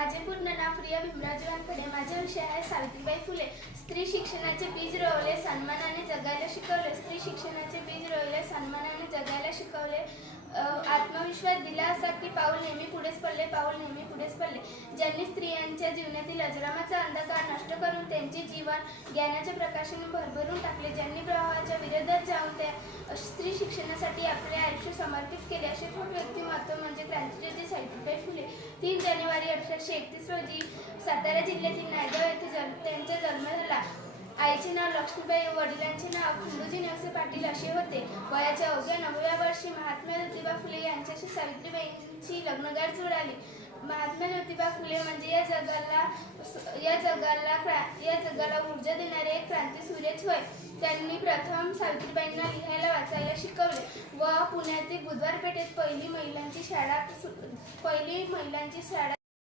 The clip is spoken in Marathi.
माझे पूर्ण नाव प्रिया भीमराज वानखडे। माझा विषय आहे सावित्रीबाई फुले। स्त्री शिक्षणाचे बीज रोवले, सन्मानाने जगायला शिकवले। स्त्री शिक्षणाचे बीज रोवले, सन्मानाने जगायला शिकवले। आत्मविश्वास दिला असा की पाऊल नेहमी पुढेच पडले, पाऊल नेहमी पुढेच पडले। ज्यांनी स्त्रियांच्या जीवनातील अजरामरचा अंधकार नष्ट करून त्यांचे जीवन ज्ञानाच्या प्रकाशाने भरभरून टाकले, ज्यांनी प्रवाहाच्या विरोधात जाऊन त्या स्त्री शिक्षणासाठी आपले आयुष्य समर्पित केले, असे थोर व्यक्तिमत्व म्हणजे क्रांतिज्योती सावित्रीबाई फुले। 3 जानेवारी 1831 रोजी सातारा जिल्ह्यातील नायगाव येथे त्यांचा जन्म झाला। आईचे नाव लक्ष्मीबाई, वडिलांचे नाव खंडूजी नेवसे पाटील असे होते। वयाच्या अवघ्या 9व्या वर्षी महात्मा ज्योतिबा फुले यांच्याशी सावित्रीबाईंची लग्नगाठ जुळाली। महात्मा ज्योतिबा फुले म्हणजे या जगाला ऊर्जा देणारे एक क्रांतिसूर्यच होय। त्यांनी प्रथम सावित्रीबाईंना लिहायला वाचायला शिकवले व पुण्यातील बुधवार पेठेत पहिली महिलांची शाळा